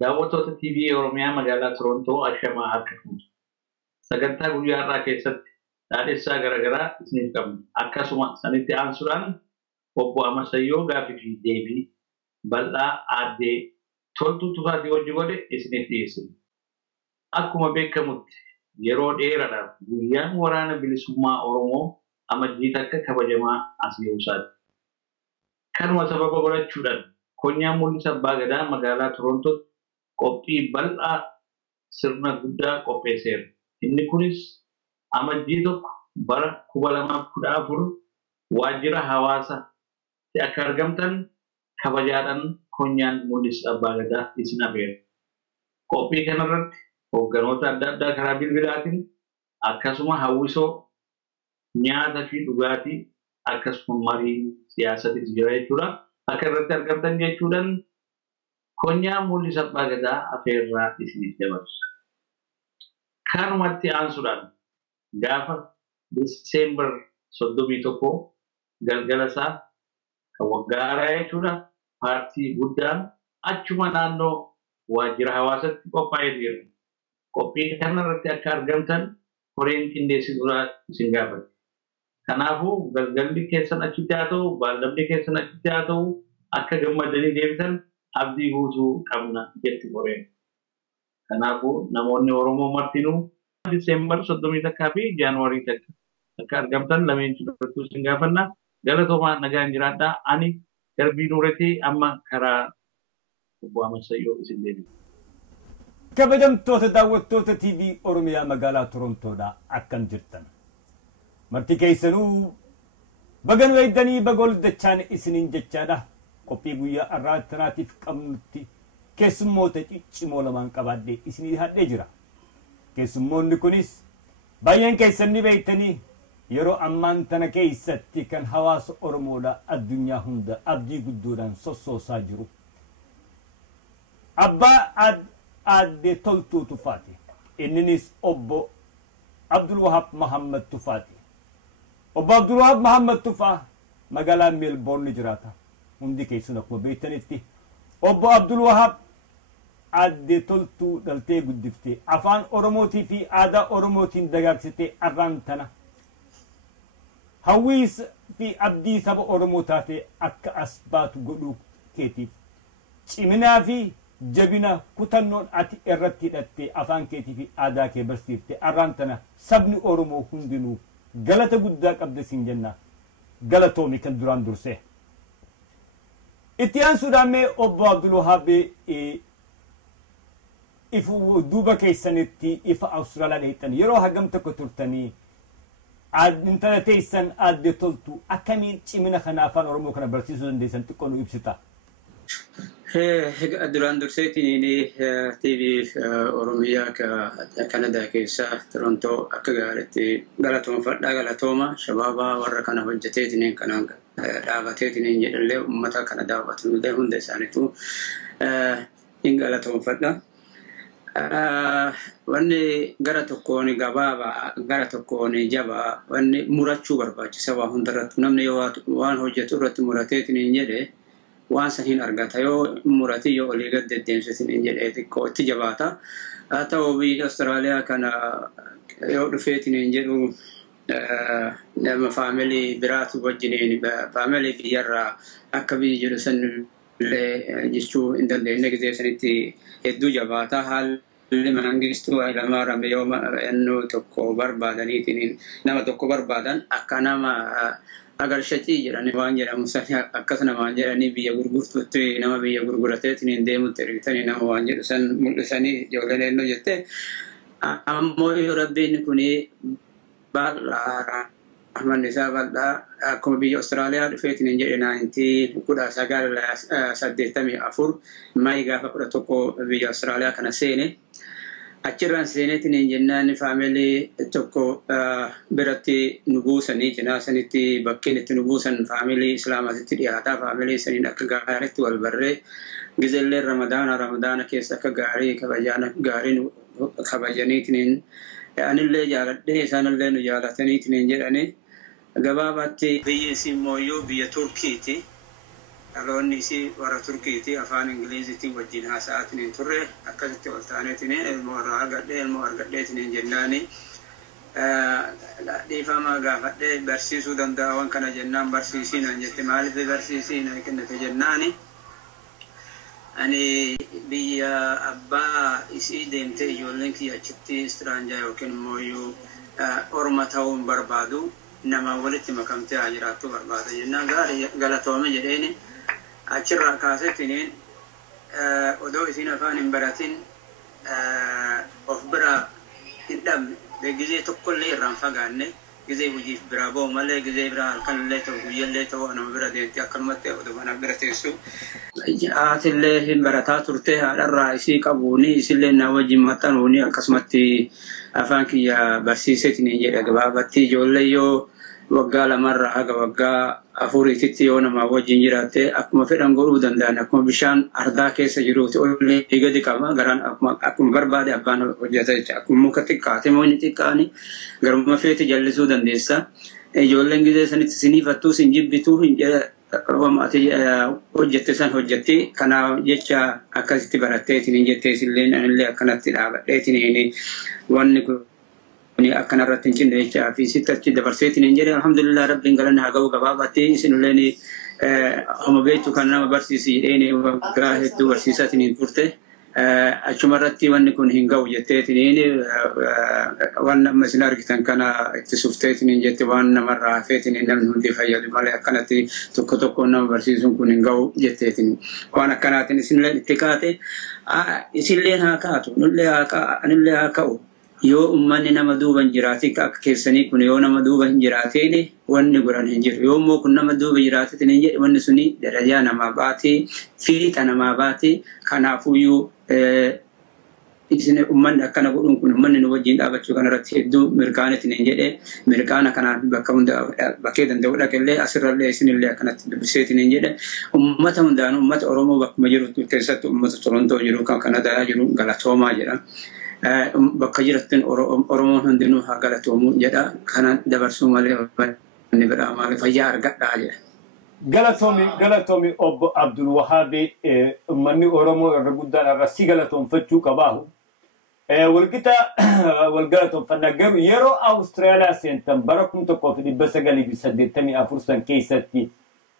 daawwattoota TV Oromiyaa magaalaa Torontoo ashamaa harkifatu. Sagantaa guyyaa irraa keessatti dhaadhessaa garaagaraa isiniif qabna. Akkasuma sanitti aansuudhaan obbo Amasayyoo Gaafii fi Deebii bal'aa aaddee Toltuu Tufaatii wajji godhe isiniif dhiyeessina. Akkuma beekamutti yeroo dheeraadhaaf guyyaan waraana bilisummaa Oromoo amajjii takka kabajamaa as ga'uusaati. Kanuma sababa godhachuudhaan konyaan mul'isa abbaa gadaa magaalaa Torontootti qophii bal'aa sirna guddaa qopheesseera. Inni kunis amajjii tokko bara 2014 waajjira hawaasaatti akka argamtan kabajaadhaan konyaan mul'isa abbaa gadaa isin affeera. Qophii kanarratti hoogganoota adda addaa karaa bilbilaatiin akkasuma hawwisoo nyaata fi dhugaatii akkasuma marii siyaasatis jira jechuudha. Akka irratti argamtan jechuudhaan konyaan mul'isa abbaa gadaa affeerraa isiniif dabarsa. Kanumatti aansuudhaan gaafa Diseembar 31 galgala isaa kan waggaa haaraa jechuudha paartii guddaan achuma naannoo waajjira hawaasaatti qophaa'ee jira. Qophii kanarratti akka argamtan koreen qindeessituudhaan isin gaafate. Kanaafuu galgalli keessan achitti haa ta'u, baallamni keessan achitti haa ta'u akka gammadanii deebitan abdii guutuu qabna jetti koreen. Kanaafuu namoonni Oromoo martinuu Diseembar 31 fi Jaanuwaarii 1 akka argamtan lameen duratti isin gaafanna. Galatoomaa nagaan jiraadhaa. Ani Darbii Nuuretii amma karaa obbo Amasayyoo isin deebi'a. Kabajamtoota daawwattoota TV Oromiyaa magaalaa Torontoodhaa akkam jirtan. Marti keessanuu bagan weeddanii bagol dachaan isiniin jechaadha. Qophii guyyaa har'aatiif qabnutti keessummoota ciccimoo lamaan qabaadhee isinii hadhee jira. Keessummoonni kunis baay'een keessan ni beektanii yeroo ammaan tana keessatti kan hawaasa Oromoodha addunyaa hunda abdii guddoodhaan sossoosaa jiru. Abbaa aaddee Toltuu Tufaati. Inninis obbo Abdul Wahab Muhammad Tufaati. Obbo Abdul Wahab Muhammad Tufaa magaalaa Meelboorni jiraata. Hundi keessan akkuma beektanitti obbo Abdul Wahab aaddee Toltuu dhaltee guddiftee afaan Oromootii fi aadaa Oromootiin dagaagsitee arraan tana hawwiis fi abdii saba Oromoo taatee akka as baatu godhuu keetiif ciminaa fi jabina kutannoon ati irratti hidhattee afaan keetii fi aadaa kee barsiiftee arraan tana sabni Oromoo hundinuu galata guddaa qabda siin jenna. Galatoomi kan duraan dursee. Itti aansuudhaan mee obbo Abdul Wahab ifu duuba keessanitti ifa Awustiraaliyaa dheexan yeroo hagam tokko turtanii intala teessan aaddee Toltuu akkamiin cimina kana afaan Oromoo kana barsiisuu dandeessan xiqqoo nu ibsita. Duraan durseetiin TV Oromiyaa Kanadaa keessa Torontoo akka gaariitti galatooma shabaabaa warra kana hojjeteetiin kanaan dhaabateetiin jedhallee uummata kana daawwatanillee hunda isaaniitu hin galatoomfadha. Wanni gara tokkoon gabaabaa gara tokkoon jabaa wanni murachuu barbaachisa waa hundarratti namni yoo waan hojjetu irratti murateetiin jedhe waan san hin argata yoo murati yoo olii gad deddeemsitiin jedhee xiqqoo itti jabaata. Haa ta'u biyya Awustiraaliyaa kana yoo dhufeetiin jedhu nama faamilii biraatu wajjiniin faamilii biyyarraa akka biyyi jedhu sanillee jechuu hin dandeenye gisee sanitti hedduu jabaata. Haalli mangistuu Hayilamaariyaam yoo ennuu tokko barbaadaniitiin nama tokko barbaadan akka nama agar shatii jedhanii waan jedhamu akkas namaan jedhanii biyya gurgurtuutti nama biyya gurgurateetiin deemutti ergitanii nama waan jedhu san mul'isanii ijoolleen ennoo jette. Ammoo yoo rabbiin kuni bal'aa rahmanni isaa bal'aa akkuma biyya Awustiraaliyaa dhufeetiin jedhe 1984 Maayii gaafa 11 biyya Awustiraaliyaa kana seene. Achirraan seeneetiin jennaan faamilii tokko biratti nu buusanii cinaa sanitti bakkeen itti nu buusan faamilii Islaamaatitti dhiyaataa faamilii saniin akka gaariitti wal barree gizellee Ramadaana keessa akka gaarii kabajaniitiin anillee jaaladhee isaanillee nu jaalataniitiin jedhanii gabaabaatti biyyi isin mooyyuu biyya Turkiiti. dhaloonni isii warra Turkiiti afaan Ingiliziitiin wajjin haasa'aatiin hin turre akkasitti ol taaneetiin ilmoo irraa argadheetiin jennaani dhiifama gaafadhee barsiisuu danda'a waan kana jennaan barsiisiinaan jette maaliif barsiisiinaan kennate jennaani ani biyya abbaa isii deemtee ijoolleen kiyya achitti istiraanjaa yookiin immoo iyyuu orma ta'uun barbaadu nama walitti makamtee haa jiraattu barbaada jennaan galatoome jedheeni achirraa kaasettiniin odoo isiin afaan hin baratin of bira hin dhabne gizee tokkollee irraan fagaanne gizee hojiif biraa ba'u malee gizee biraa halkanillee ta'u guyyallee ta'u nama bira deemti akkanumatti odoo mana bira teessu haatillee hin barataa turte haadharraa isii qabuuni isillee na wajjin maxxanuuni akkasumatti afaan kiyya barsiiseetiniin jedha gabaabatti ijoollee yoo waggaa lamarraa haga waggaa afuriititti yoo nama wajjin jiraatte akkuma fedhan godhuu danda'an akkuma bishaan ardaa keessa jiruuti ollee gadi qaba garaan akkuma barbaade abbaan hojjeta jecha akkuma muka xiqqaate moonni xiqqaani garuma feeti jallisuu dandeessa ijoolleen gizee sanitti siniifattuu sin jibbituu hin hojjette san hojjetti kanaaf jecha akkasitti baratteetiin jettee isilleen anillee akkanatti dhaabadheetiin wanni kun akkana irratti hin cinne jechaa fi sittachi dabarseetiin hin jedhe alhamdulillah rabbiin galanna haa ga'u gabaabatti isinilleen homa beektu kan nama barsiisi jedheeni waggaa hedduu barsiisaatiin hin turte achuma irratti wanni kun hin ga'u jetteetiin waan amma isin argitan kana itti sufteetiin hin jette waan namarraa hafeetiin namni hundi fayyadu malee akkanatti tokko tokko nama barsiisuun kun hin ga'u jetteetiin waan akkanaatiin isinillee itti kaate isinilleen haa kaatu anillee haa ka'u yoo ummanni nama duuban jiraate akka keessanii kun yoo nama duuba hin jiraateen wanni godhan hin jiru yoo immoo kun nama duuba jiraatetiin hin jedhe wanni suni darajaa namaa baatee fiixa namaa baatee kanaafuyyuu isin ummanni akkana godhuun kun ummanni nu wajjin dhaabachuu kanarratti hedduu mirkaanetiin hin jedhe mirkaana kanaan bakka hunda bakkee danda'u dhaqellee asirrallee isinillee akkanatti dubbiseetiin hin jedhe ummata hundaan ummata Oromoo bakkuma jiru keessatti ummata Torontoo jiru kan Kanadaa jiru galatoomaa jedha. Bakka jirattiin Oromoon hundinuu haa galatoomu jedha kana dabarsuu malee wanni biraa maaliif fayyaa argadhaa jedha. Galatoomi obbo Abdul Wahaabi ummanni Oromoo irra guddaan irra si galatoomfachuu qabaahu. Wal galatoomfannaa garuu yeroo Awustiraaliyaa seentan bara 1984 san keessatti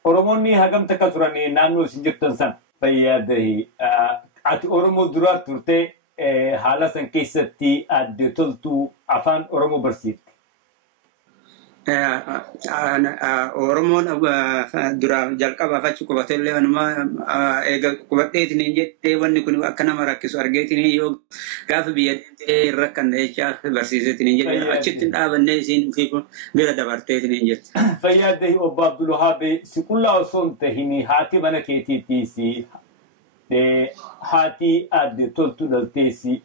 Oromoonni hagam takka turan naannoo isin jirtan san fayyadahi ati Oromoo duraa turtee haala san keessatti adde toltuu afaan Oromoo barsiifte. Oromoon dura jalqaba afachi qubatee wanuma eega qubadheetiin hin jettee wanni kun akka nama rakkisu argeetiin yoo gaafa biyya deemtee rakkanne jechaa barsiiseetiin hin jedhe achitti dhaabannee isiin bira dabarteetiin hin jette. Fayyadahi obbo Abdul Wahaabi si qullaa osoo hin tahin haati mana keetiitiisi haati adde toltuu dhalteesi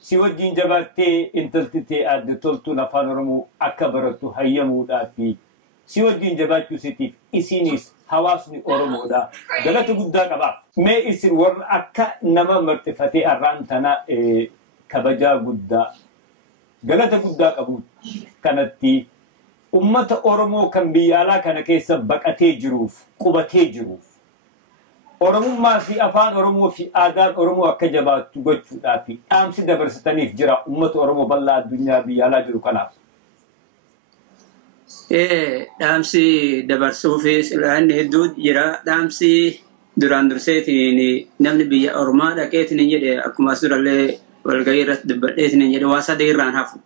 si wajjin jabaattee intaltitee adde toltuun afaan Oromoo akka baratu hayyamuudhaafi si wajjin jabaachuusitiif isinis hawaasni Oromoodha galata guddaa qabaaf. Mee isin warra akka nama marxifatee arraan tana kabajaa guddaa galata guddaa qabu kanatti ummata Oromoo kan biyya alaa kana keessa baqatee jiruuf qubatee jiruuf Oromummaa fi afaan Oromoo fi aadaan Oromoo akka jabaattu gochuudhaaf dhaamsi dabarsitaniif jira ummata Oromoo bal'aa addunyaa biyya alaa jiru kanaaf. Dhaamsi dabarsuufis inni hedduu jira. Dhaamsi duraan durseetiin namni biyya Oromaa dhaqeetiin jedhe akkuma as durallee walgahii irratti dubbadheetiin jedhe waa sadii irraan hafu.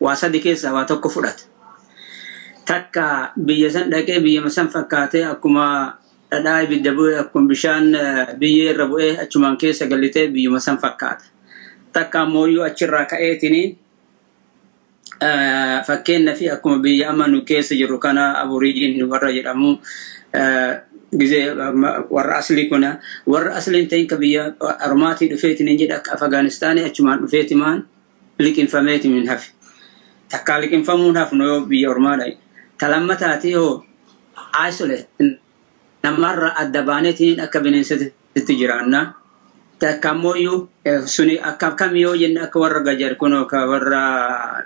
Waa sadii keessaa waa tokko fudhata. Takka biyya san dhaqee biyya san fakkaatee akkuma dhadhaa ibidda bu'ee akkuma bishaan biyyee irra bu'ee achumaan keessa galitee biyyuma san fakkaata. Takka ammoo achirraa ka'eetiin fakkeenyaa fi akkuma biyya amma nu keessa jirru kana aburiijiin warra jedhamu gizee warra aslii kuna warra asliin ta'in ka biyya Oromaatii dhufeetiin jedha akka Afgaanistaanii achumaan dhufeetimaan liqinfameetiin hafe. Takka liqinfamuun hafnu yoo biyya Oromaadha. Talammataati yoo isolate namarra adda baaneetiin akka bineensatti jiraanna. Takka ammoo suni akka kam yoo jenne akka warra gajar kunoo ka warra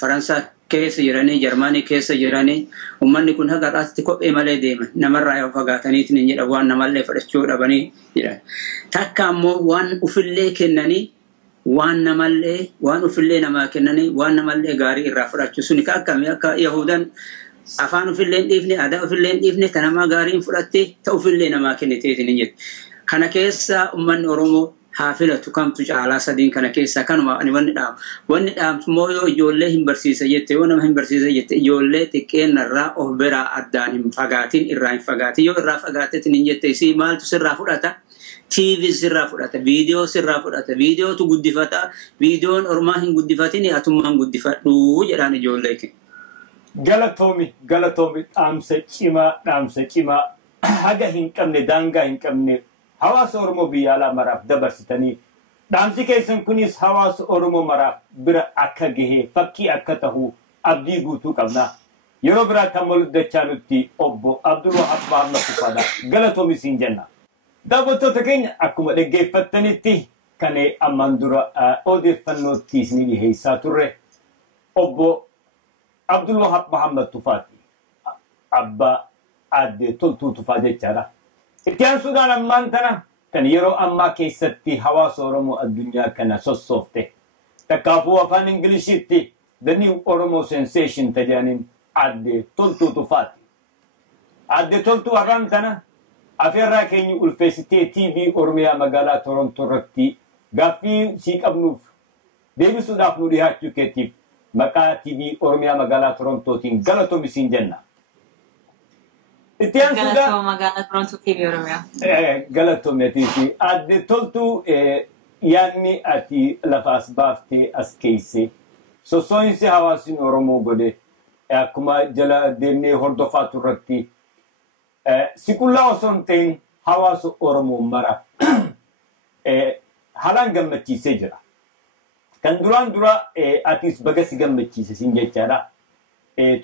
Faransaa keessa jiranii Jarmaanii keessa jiranii ummanni kun haga raasti kophee malee deeman namarraa yoo fagaataniitiin hin jedha waan namallee fudhachuu dhabanii jedhan takka ammoo waan ufillee kennanii waan namallee waan ufillee namaa kennanii waan namallee gaarii irraa fudhachuu suni akkamii akka Yahudan afaan ufillee dhiifne aadaa ufillee dhiifne kan namaa gaariin fudhattee ta'u ufillee namaa kenniteetiin hin jedhu kana keessa ummanni Oromoo haafilatu kamtu caalaa sadiin kana keessa kanuma ani wanni dhaamtu moo yoo ijoollee hin barsiisa jette yoo nama hin barsiisa jette ijoollee xiqqeennarraa of biraa addaan hin fagaatin irraa hin fagaatin yoo irraa fagaatetin hin jette isii maaltu sirraa fudhata TV sirraa fudhata viidiyoo sirraa fudhata viidiyootu guddifata viidiyoon ormaa hin guddifatin atummaan guddifadhu jedhaan ijoollee ke Galatoomi dhaamsa cimaa haga hin qabne daangaa hin qabne hawaasa Oromoo biyya alaa maraaf dabarsitanii dhaamsi keessan kunis hawaasa Oromoo maraaf bira akka gahee fakkii akka tahu abdii guutuu qabna yeroo biraa kan walitti nutti obbo Abdul Wahab Muhammad Tufaadha galatoomi siin jenna daawwattoota keenya akkuma dhaggeeffattanitti kan ammaan dura odeeffannootti isin dhiheessaa turre obbo Abdul Wahab Muhammad Tufaati abbaa aadde Toltuu Tufaa jechaadha. Itti Sudan ammaan tana kan yeroo ammaa keessatti hawaasa Oromoo addunyaa kana sossoofte takkaafuu afaan Ingiliziitti the new Oromo sensation tajaanin aadde Toltuu Tufaati. Aadde Toltuu afaan tana afeerraa keenya ulfeessitee TV Oromiyaa magaalaa Torontoo irratti gaaffii sii qabnuuf deebisuudhaaf nu dhiyaachuu keetiif maqaa TV Oromiyaa magaalaa Torontootiin galatoomi siin jenna. Galatoo magaalaa Torontoo TV Oromiyaa. Galatoo meetiisi. Aadde Toltuu yaadni ati lafa as baaftee as keesse sossoo'insi hawaasni Oromoo godhe akkuma jala deemnee hordofaa turratti siqullaa osoo hin ta'in hawaasa Oromoo mara haalaan gammachiisee jira. Kan duraan dura atis baga si gammachiise sin jechaadha.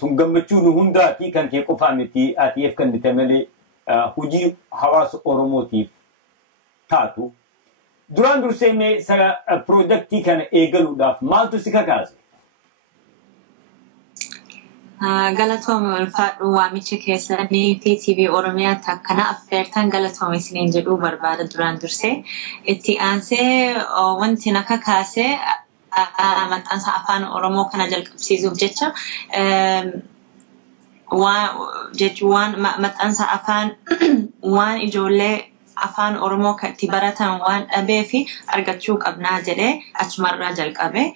Tun gammachuu nu hundaati kan kee qofaa miti atiif kan bite malee hojii hawaasa Oromootiif taatu. Duraan dursee mee piroojaktii kana eegaluudhaaf maaltu si kakaase? Galatoome ulfaadhu waamicha keessanii fi TV Oromiyaatti akkana affeertan galatoome isiniin jedhuu barbaada duraan dursee. Itti aansee wanti na kakaase maxxansa afaan Oromoo kana jalqabsiisuuf jecha waan maxxansa afaan waan ijoollee afaan Oromoo itti baratan waan dhabee fi argachuu qabnaa jedhee achumarraa jalqabe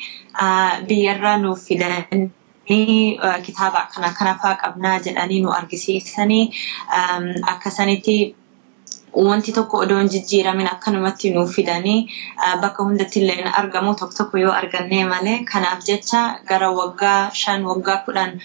biyyarraa nuuf fidanii kitaaba kana faa qabnaa jedhanii nu argisiisanii akkasanitti wanti tokko odoon jijjiiramin akkanumatti nuuf fidanii bakka hundatti illee argamu tokko yoo argannee malee kanaaf jecha gara waggaa 5 waggaa 10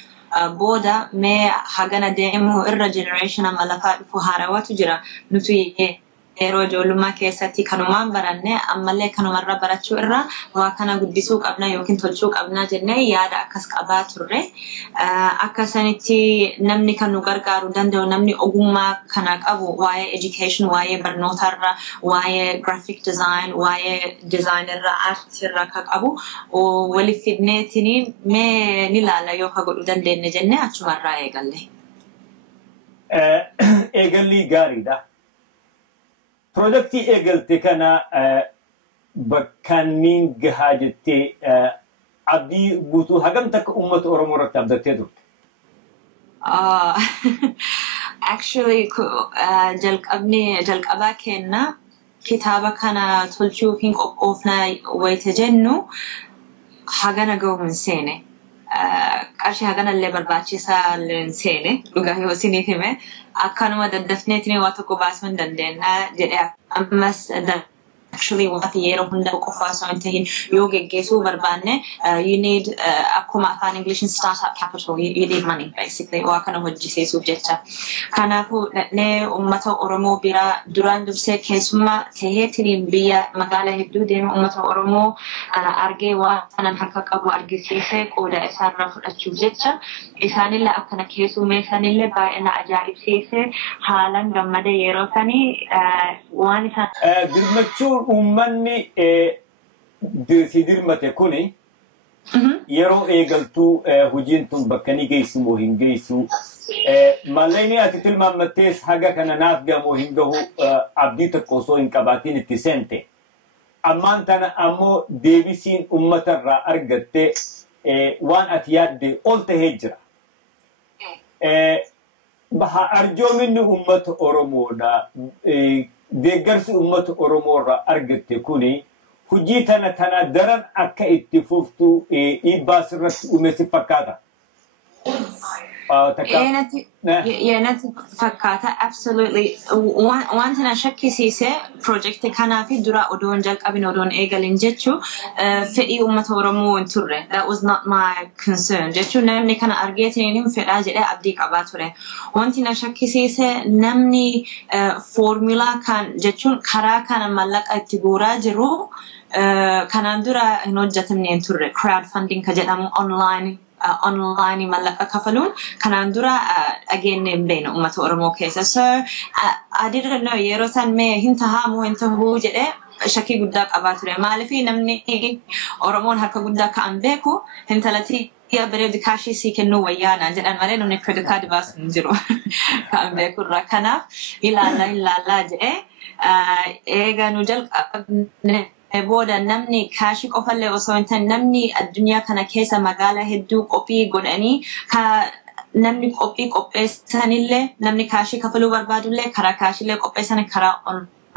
booda mee hagana deemu irra generation amma lafaa dhufu haarawatu jira nuti yeroo ijoollummaa keessatti kanumaan baranne ammallee kanumarra barachuu irra waa kana guddisuu qabna yookiin tolchuu qabna jennee yaada akkas qabaa turre akkasanitti namni kan nu gargaaru danda'u namni ogummaa kana qabu waa'ee education waa'ee barnootarra waa'ee graphic design waa'ee design irra art irra ka qabu waliif fidneetiin mee ni laala yoo ka godhu dandeenye jennee achumarraa eegalle. Eegalli gaariidha. Projektii eegalte kana bakkanniin gahaa jettee abdii guutuu hagam takka uummata Oromoo irratti abdattee turte? Actually jalqabaa kenna kitaaba kana tolchuuf hin qophoofna wayita jennu hagana ga'u hin seene. Qarshii haganallee barbaachisaa hin seene dhugaa yoo isiniif hime akkanuma daddafneetiin waa tokko baasuu hin dandeenya jedhee ammas actually what yeroo hunda qofaa osoo hin tahin yoo geggeessuu barbaanne you need akkuma afaan Englishin startup capital you need money basically waa kana hojjisiisuuf jecha kanaafuu dhaqnee uummata Oromoo biraa duraan dursee keessummaa ta'eetiin biyya magaalaa hedduu deemu uummata Oromoo argee waan kanan harka qabu argisiisee qooda isaarraa fudhachuuf jecha isaanillee akkana keessummeessanillee baay'ee na ajaa'ibsiise haalan gammade yeroo sanii waan isaan dirmachuu ummanni si dirmate kuni يرو إيجلتو هجينتم بكني جيسو موهين جيسو ماليني أتتل ما متيس حاجة كان نافجا موهين جهو عبدي تقصو إن كباتين التسنتي أما أنتنا أمو ديبسين أمة الرا أرجت وان أتياد دي قلت هجرة بها أرجو مني أمة أورومونا ديجرس أمة أورومورا أرجت كوني هجيتنا تنا درن أكا اتفوفتو إباسرت أمسي فكاتا ينتي فكاتا absolutely وانتنا شكي سيسي project كان في درا أدون جلق أبين أدون إيجالين جتشو في أمة أورمو انتوري that was not my concern جتشو نمني كان أرجيتني نم في راجع أبديك أباتوري وانتنا شكي سيسي نمني فورمولا كان جتشو كرا كان ملك أتبورا جرو كان درا نوجت منين توري crowd funding كجدام online ملك كفلون كان درا again بين أمة أورمو كيسا so I didn't know يروسان ما هنتها مو هنتهو جده شكي قدك أباتوري مالفي نمني أورمون هكا قدك أم بيكو هنتلتي يا بريد كاشي سيكنو ويانا جدًا مرينا نكرد كاد باس نجرو كأم بيكو ركنا إلا لا جه إيجا نجل بودا نمني كاشي قفل وصوينتن نمني الدنيا كنا كيسا مقالة هدو قبي قدني نمني قبي سنة نمني كاشي كفلو بربادو لي كرا كاشي لي قبي سنة كرا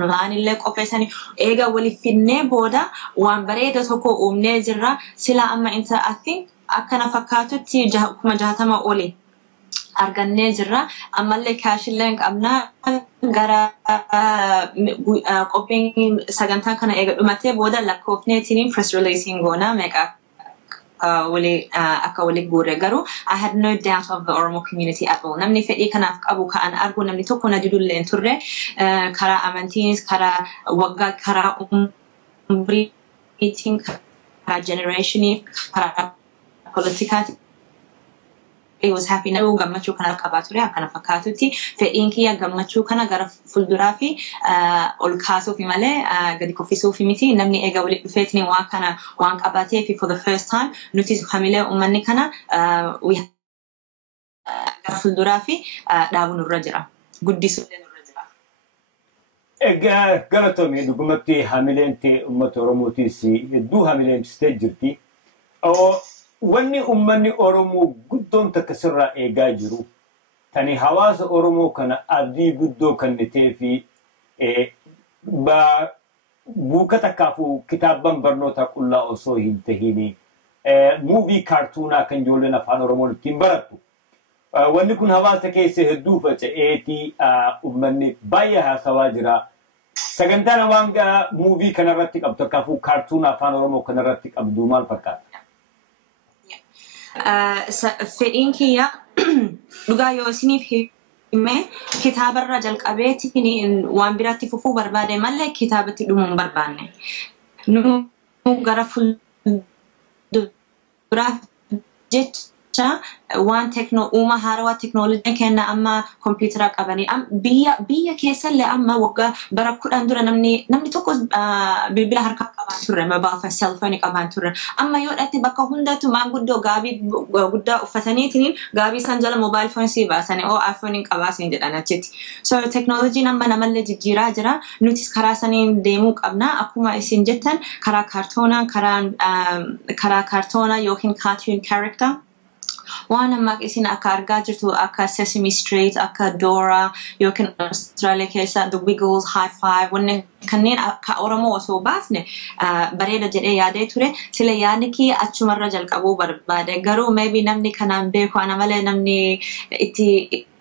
online اللي قبي سنة إيجا ولي فيني بودا وان بريد توكو أمني جرا سلا أما إنت أثين أكنا فكاتو تي كما جهتما أولي أرجعني جرا أما اللي كاش اللينك أبنا غرا قبين سجنتان كنا إيجا أمتى بودا لكوفني تينين press releasing غونا ميكا ولي أكولي جوري جرو I had no doubt of the Oromo community at all نمني فئي كنا أبو كأن أرجو نمني توكونا جدول لإنتوري كرا أمانتينز كرا وجا كرا meeting كرا generationy كرا political I was happy na gammachu kana kabaturi kana fakatuti fe inki ya gammachu kana gara fuldurafi ol kaso fi male gadi kofiso fi miti namni ega wali fetni wa kana wan kabate fi for the first time nuti hamile ummanni kana we fuldurafi daabun rajra guddisu ega galatomi dugumati hamilenti ummato romoti si du hamilenti stejirti o wanni ummanni oromo guddon takasirra egajiru tani hawaasa oromo kana abdi guddo kannete fi ba bukata kafu kitaban barnota kulla oso hintahini movie cartoona kan jolle na fan oromo timbaratu wanni kun hawaasa keesse heddu faca eti ummanni bayya hasawajira sagantana wanga movie kana ratti qabto kafu cartoona fan oromo kana ratti qabdu mal fakkat فإنكي يا لغا يوسيني في كتاب الرجل قبيتي وان براتي ففو بربادة مالك كتابتي دومون برباني نو غرف جيت وان وما هاروا تكنولوجيا كنا أما كمبيوتر قبني أم بيا كيسل لأما وقع بركود عندنا نمني توكوز بلا حركة قبان ترى ما بعرف سيلفوني قبان ترى أما يود أتبقى هندا تما قدو غابي قدا وفتنيتين غابي سنجل موبايل فون سيبا سنة أو آيفون قباسين جد أنا تيت so تكنولوجيا نما نمل جيرا جرا نوتيس كراسنين ديموك أبنا أكوما إسين جتن كرا كرتونا يوكين كارتون كاركتر وانا ما اسين اكا ارجاجرتو اكا Sesame Street اكا Dora يمكن استراليا كيسا The Wiggles High Five ون كنين اكا اورمو سو باسني بريده جدي يادي توري سلا يادكي اتشمر رجل قبو برباده غرو maybe نمني كان بيكو انا مله نمني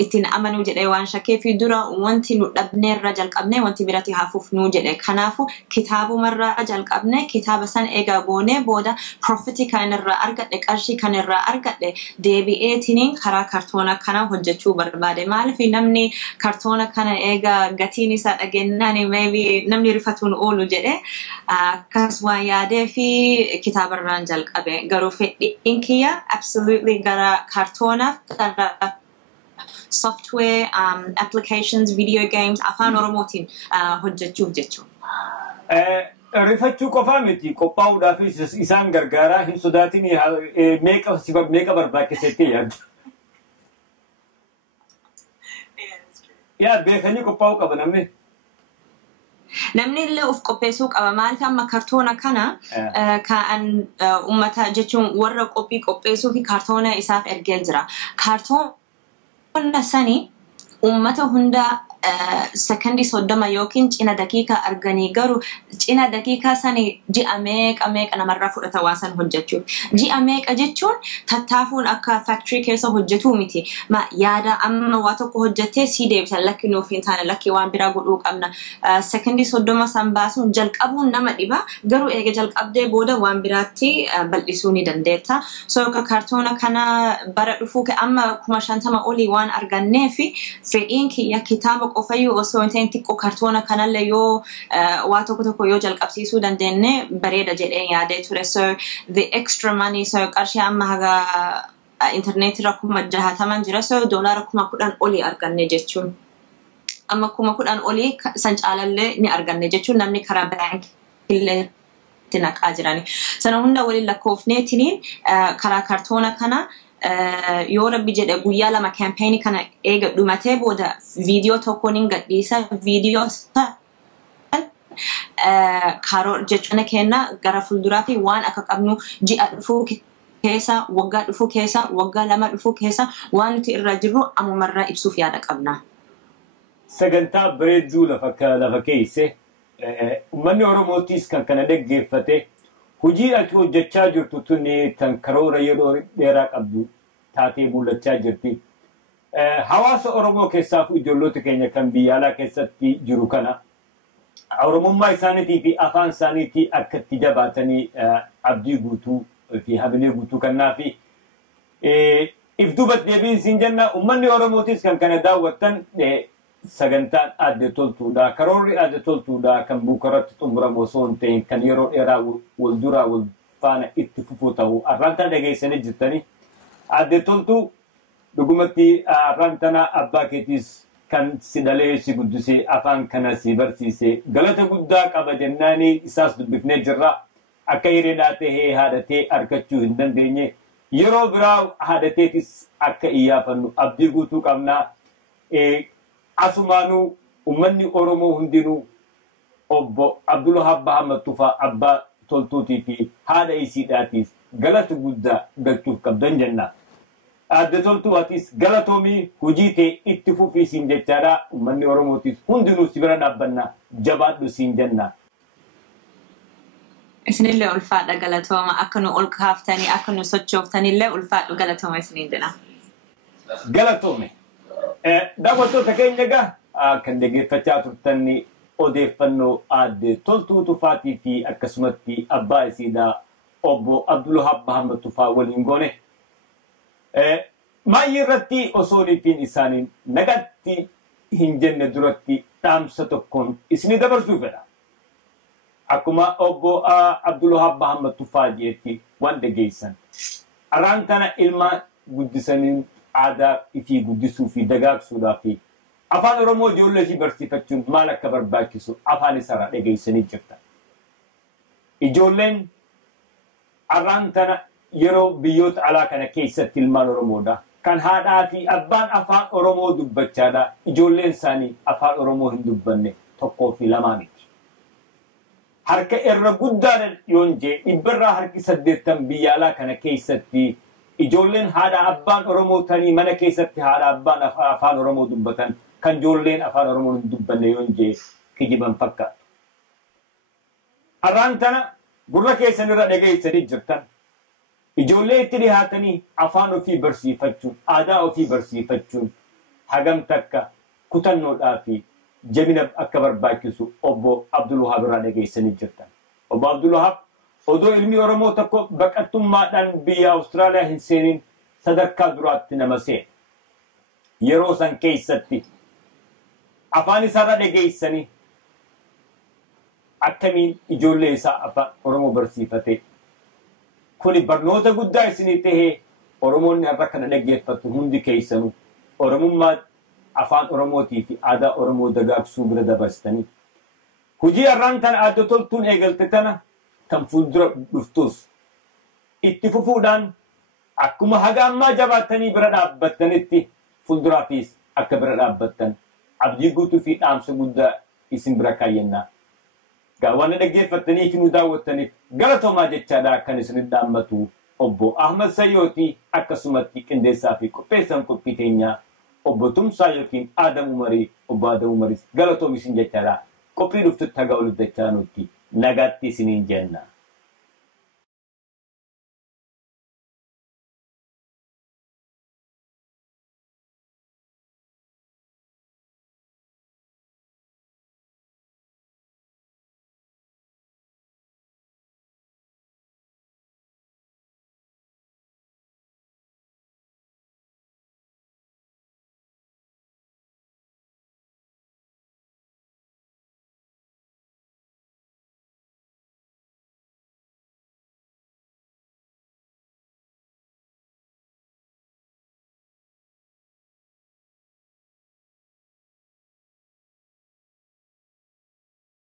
اتين امنو جدي وان شكي في دورا وانتي دبني رجل قبني وانتي براتي حفوف نو جدي كنافو كتابو مر رجل قبني كتاب سن ايغا بونه بودا بروفيتي كان ارغد قرشي كان ارغد ديبي تنين كرا كرتونا كنا هجتشو برباده مال في نمني كرتونا كنا إيجا قتيني سات أجناني maybe نمني رفتون أولو جده كسوا ياده في كتاب الرانجل أبي قرو في إنكيا absolutely قرا كرتونا قرا software applications video games أفان ورموتين هجتشو rifachuu qofaa miti qophaa'uudhaafis isaan gargaaraa hin sodaatin meeqa barbaachisetti yaaddu. Yaa beekanii qophaa'uu qaba namni. Namni illee of qopheessuu qaba. Maaliif amma kartoona kana kan uummata jechuun warra qophii qopheessuu fi kartoona isaaf ergee jira. Kartoona sani uummata hunda sekondii 30 yookiin cina daqiiqaa arganii garuu cina daqiiqaa sani ji'a meeqa namarraa fudhata waan san hojjechuuf. Ji'a meeqa jechuun tattaafuun akka faaktirii keessa hojjetuu miti. Yaada amma waa tokko hojjettee sii deebisan lakki nuuf hin taane lakki waan biraa godhuu qabna. Sekondii 30 san baasuun jalqabuun nama dhiba garuu eega jalqabdee booda waan biraatti bal'isuu ni dandeetta. So kartoona kana bara dhufuu amma 50 olii waan arganneefi fedhiin kiyya kitaaba qofayyuu osoo hin ta'in xiqqoo kartoona kanallee yoo waa tokko yoo jalqabsiisuu dandeenye bareeda jedhee yaadee ture. So the extra money so qarshii amma haga interneetirra 60,000 jira. So doolaara 10,000 olii arganne jechuun. Amma 10,000 olii san caalallee ni arganne jechuun namni karaa baankillee itti naqaa jirani. Sana hunda waliin lakkoofneetiniin karaa kartoona kana yoo rabbi jedhe guyyaa 2 kaampeenii kana eega dhumatee booda viidiyoo tokkoon hin gadhiisa. Viidiyoo karoora jechuun kenna gara fuulduraa fi waan akka qabnu ji'a dhufuu keessa waggaa dhufuu keessa waggaa 2 dhufuu keessa waan nuti irra jirru ammumarraa ibsuuf yaada qabna. Sagantaa bareedduu lafa keesse uummanni Oromootis kan kana dhaggeeffate hojii ati hojjechaa jirtu tuni tan karoora yeroo dheeraa qabdu taatee mul'achaa jirti. Hawaasa Oromoo keessaaf ijoollota keenya kan biyya alaa keessatti jiru kana Oromummaa isaaniitii fi afaan isaaniitii akka itti jabaatanii abdii guutuu fi hamilee guutuu kannaa fi if duubat deebiin siin jenna uummanni Oromootis kan kana daawwattan sagantaan adda toltuudha. Karoorri adda toltuudha kan buukarratti xumuramu osoo hin ta'in kan yeroo dheeraa wal duraa wal faana itti fufuu ta'u. Arraantaa dhageessanii jirtanii adda toltuu dhugumatti arraantana abbaa keetiis kan si dhalee si guddisee afaan kana si barsiisee galata guddaa qaba jennaanii isaas dubbifnee jirra. Akka hiriidhaa tahee haadhatee argachuu hin dandeenye yeroo biraa haadhateetis akka iyyafannu abdii guutuu qabnaa. Asumaanuu uummanni Oromoo hundinuu obbo Abdulwahab Mahammad Tufaa abbaa toltuutii fi haadha isiidhaatiis galata guddaa galchuuf qabdan jenna. Adda toltuu atis galatoomii hojii ta'e itti fufii siin jechaadha. Uummanni Oromootis hundinuu si bira dhaabbanna jabaadhu siin jenna. Isinillee ulfaadha galatooma akka nu ol kaaftanii akka nu sochooftanillee ulfaadhu galatooma isiniin jedha. Galatoome. Daawwattoota keenya egaa kan dhaggeeffachaa turtan odeeffannoo adda toltuu Tufaatii fi akkasumatti abbaa isiidhaa obbo Abdulwahab Mahammad Tufaa waliin goone. Maayyii irratti osoo dhiifiin isaaniin nagatti hin jenne duratti dhaamsa tokkoon isinii dabarsuu fedha. Akkuma obbo Abdulwahab Mahammad Tufaa jeetti waan dhageessan. Arraan kana ilma guddisaniin aadaa ifii guddisuu fi dagaagsuudhaa fi afaan Oromoo ijoollee ishii barsiifachuun maal akka barbaachisu afaan isaarraa dhageessanii jirta. Ijoolleen arraan tana yeroo biyyoota alaa kana keessatti ilmaan Oromoodha. Kan haadhaa fi abbaan afaan Oromoo dubbachaadha. Ijoolleen isaanii afaan Oromoo hin dubbanne 1 fi 2 miti. Harka irra guddaadha yoon jee dhibbarraa harki 80 biyya alaa kana keessatti ijoolleen haadha abbaan Oromoo tanii mana keessatti haadha abbaan afaan Oromoo dubbatan kan ijoolleen afaan Oromoo hin dubbanne yoon jee kijiban fakkaatu. Arraan tana gurra keessan irra dhageessanii jirtan. Ijoollee itti dhihaatanii afaan ofii barsiifachuun, aadaa ofii barsiifachuun hagam takka kutannoodhaa fi jabina akka barbaachisu obbo Abdulwahab irraa dhageessanii jirtan. Obbo Abdulwahab odoo ilmi Oromoo tokko baqattummaadhaan biyya Awustiraaliyaa hin seenin sadarkaa duraatti nama seene. Yeroo san keessatti afaan isaarra dhageessanii akkamiin ijoollee isaa afaan Oromoo barsiifate. Kuni barnoota guddaa isinii tahee Oromoonni irra kana dhaggeeffatu hundi keessanuu Oromummaa afaan Oromootii fi aadaa Oromoo dagaagsuu bira dabarsitanii hujii arraan tan adda toltuun eegalte tana kan fuuldura dhuftus itti fufuudhaan akkuma haga ammaa jabaattanii bira dhaabbattanitti fuulduraafis akka bira dhaabbattan abdii guutuu fi dhaamsa guddaa isin bira kaayyannaa. Waan dhaggeeffattanii fi nu daawwattaniif galatoomaa jechaadha akkan isin dhaammatu obbo Ahmad Sayyooti akkasumatti qindeessaa fi qopheessaan qophii teenyaa obbo Tumsaa yookiin Aadam Umarii obbo Aadam Umaris galatoomi isin jechaadha qophii dhuftutti haga ol dachaa nutti nagaatti isiniin jenna.